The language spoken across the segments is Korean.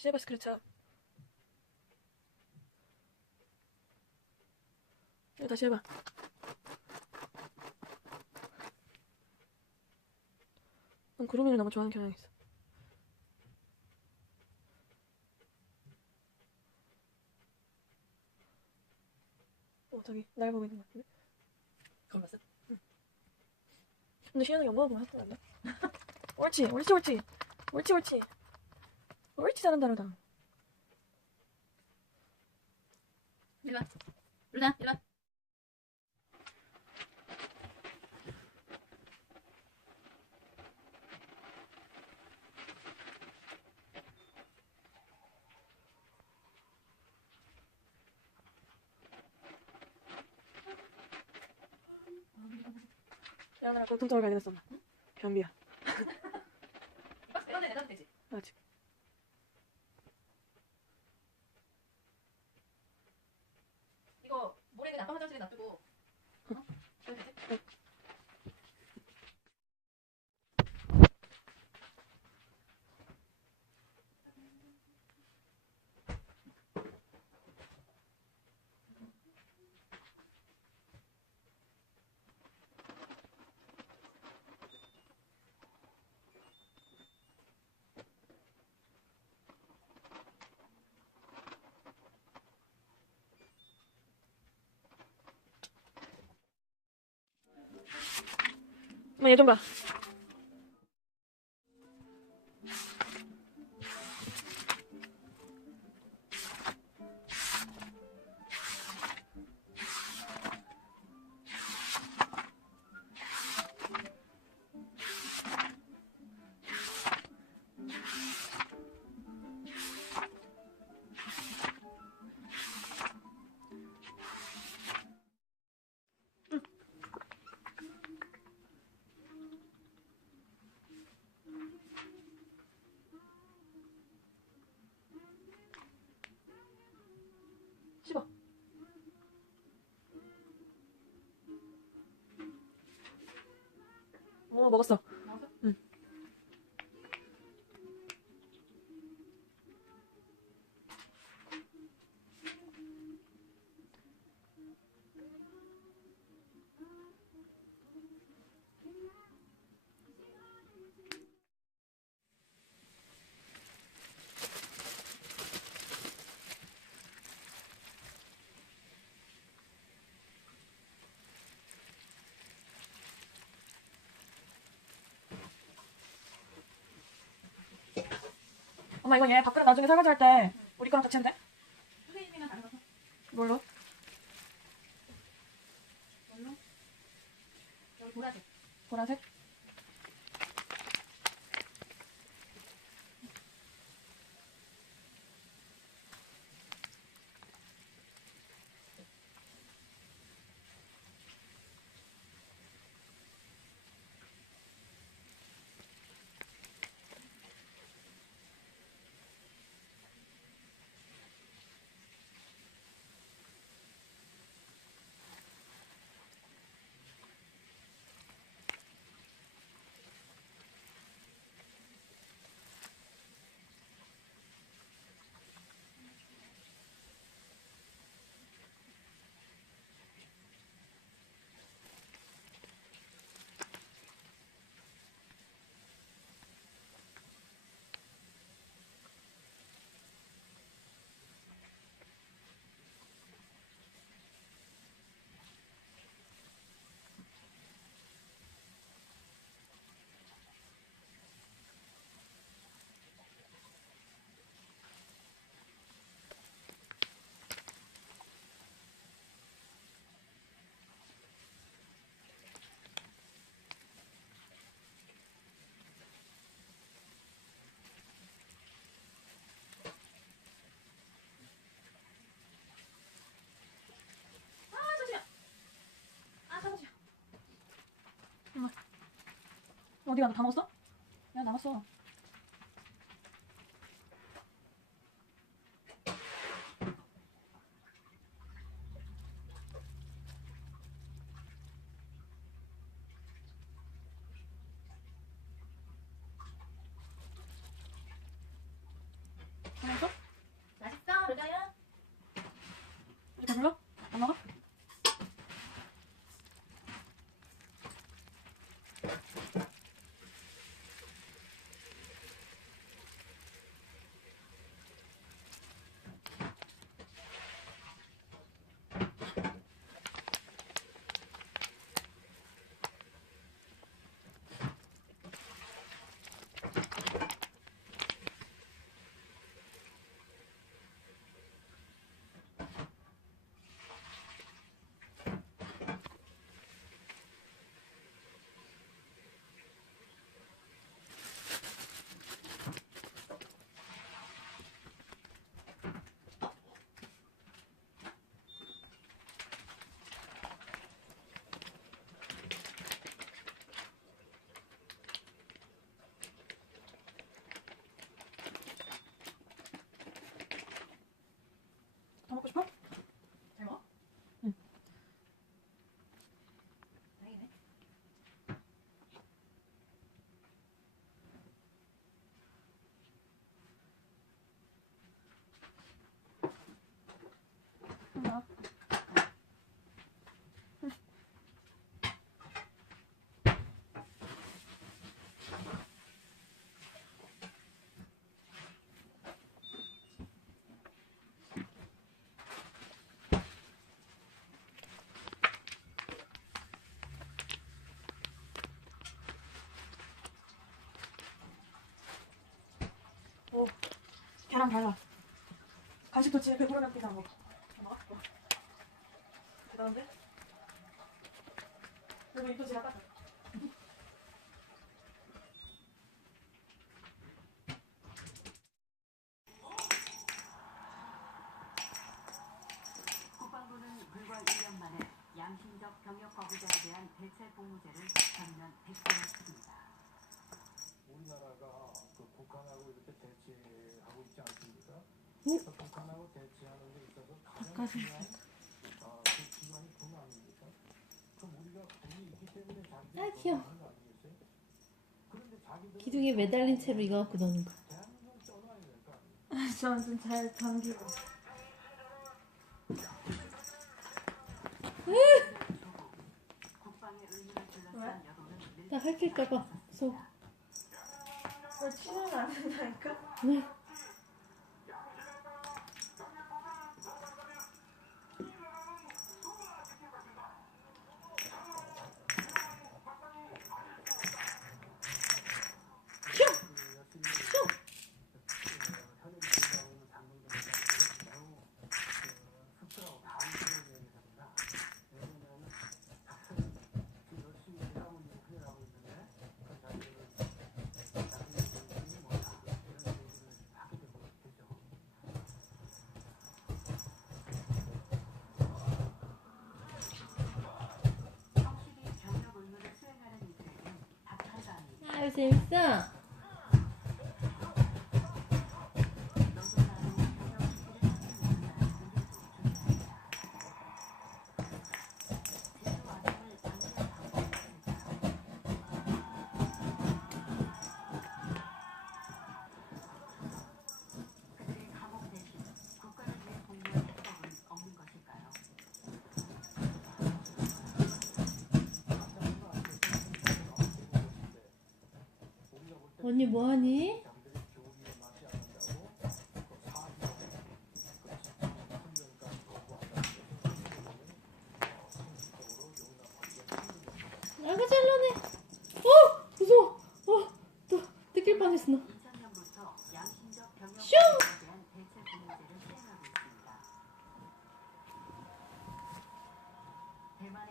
다시 해봐, 스크래쳐. 이거 다시 해봐. 넌 구름이를 너무 좋아하는 경향이 있어. 저기 날 보고 있는 것 같은데? 그럼 봤어? 근데 시연이 연보아 보면 하는 거 아니야? 옳지, 옳지, 옳지. 옳지, 옳지. 옳지, 잘한다, 잘한다. 이리 와. 루나, 이리 와. 야나랑 공통점을 발견했어. 응? 변비야. 박스 내던데 내놔도 되지. 맞지? 이거 모레는 아빠 화장실에 놔두고. 어? 그래도 되지? 엄마 얘 좀 봐. 씹어. 먹었어. 먹었어? 응. 엄마 이거 얘 밥그릇 나중에 설거지 할 때 우리 거랑 같이 하면 돼? 선생님이랑 다른 거. 뭘로? 뭘로? 여기 보라색. 보라색? 아, 잠시만. 아, 잠시만. 어디 가나 다 먹었어? 야 남았어. 그래. 걔랑 달라. 간식도 집에 배부르면 그냥 먹어. 잘 먹어? 대단한데? 그리고 입도 지가 닦아. 국방부는 불과 1년 만에 양심적 병력 거부자에 대한 대체 복무제를 전면 백지화했습니다. 우리나라가 그 북한하고 이렇게 대치하고 있지 않습니까? 그래서 북한하고 대치하는 데 있어서 가장 중요한 그 기관이 군 아닙니까? 그럼 우리가 군이 있기 때문에 자기들이 귀여워. 하는 거 아니겠어요? 그런데 자기들이 기둥에 매달린 채로 이거 갖고 노는 거. 대한민국을 떠나야 될 거 아니에요? 저는 잘 감기고. 국방의 의무를 둘러싼 여론은 나 핥힐까봐 무서워. 왜 치는 안 된다니까? 네. 확실히 병력 의무를 수행하는 이들에겐 박하가 아닙니다. 아유 재밌어. 그들의 감옥 대신 국가를 위해 공부할 해법은 없는 것일까요? 언니 뭐하니? 자기들이 교육이 맞지 않는다고 그 사기로 그 훈련까지 거부한다는 게 상식적으로 용납하기가 힘든 아이고 잘 노네. 어 무서워. 또 뜯길 뻔했어 너. 2000년부터 양심적 병력 슝! 거부자에 대한 대체 복무제를 시행하고 있습니다. 대만의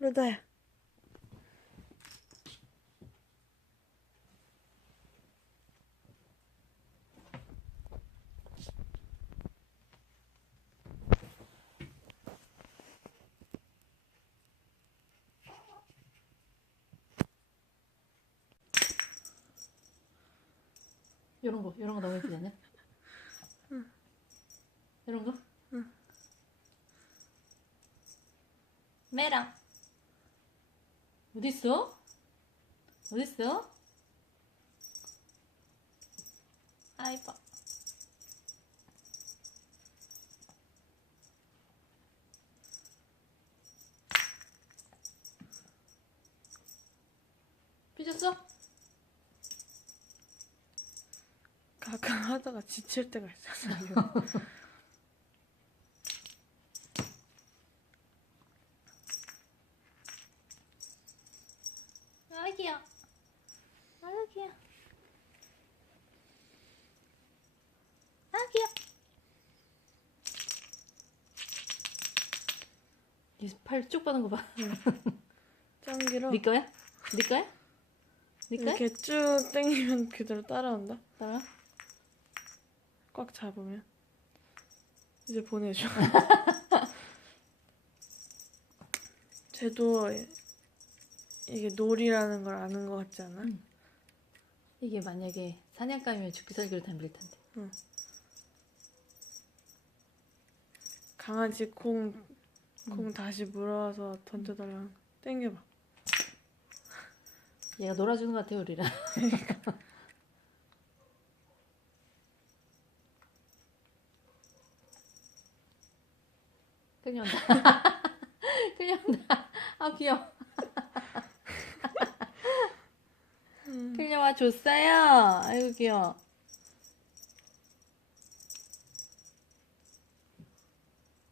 루다야. 이런 거 너무 예쁘네. 응. 이런 거? 응. 메랑 어딨어? 어딨어? 아 이뻐. 삐졌어? 가끔 하다가 지칠 때가 있어서. 아기야. 아기야. 아기야. 이팔쭉 뻗은 거 봐. 짱 길어. 네 거야? 네 거야? 네 거야? 이렇게 쭉 당기면 그대로 따라온다. 따라. 꽉 잡으면. 이제 보내줘. 쟤도 이게 놀이라는 걸 아는 것 같지 않아? 이게 만약에 사냥감이면 죽기 살기로 덤빌 텐데. 강아지 공 다시 물어와서 던져달라. 땡겨봐. 얘가 놀아주는 것 같아 우리랑. 끌려온다. 끌려온다. 아 귀여워. 끌려와 줬어요. 아이고 귀여워.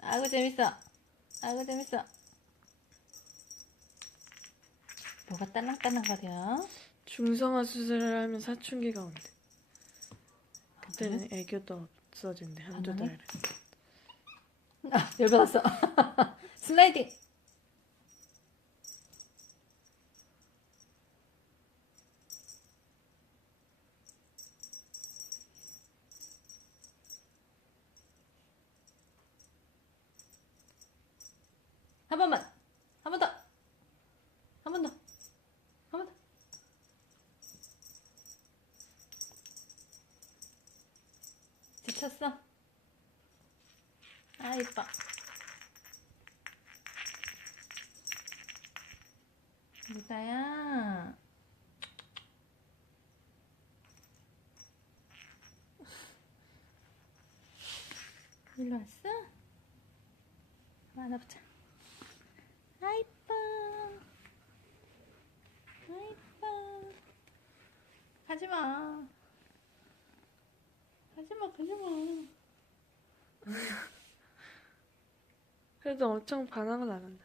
아이고 재밌어. 아이고 재밌어. 뭐가 딸랑딸랑거려? 중성화 수술을 하면 사춘기가 온대. 그때는 애교도 없어진대. 한두 안 달에. 아, 열받았어. 슬라이딩. 한 번만. 한 번 더. 한 번 더. 한 번 더. 지쳤어? 아, 이뻐. 루다야. 일로 왔어? 안아보자. 아, 이뻐. 아, 이뻐. 가지마. 가지마, 가지마. 그래도 엄청 반항은 안 한다.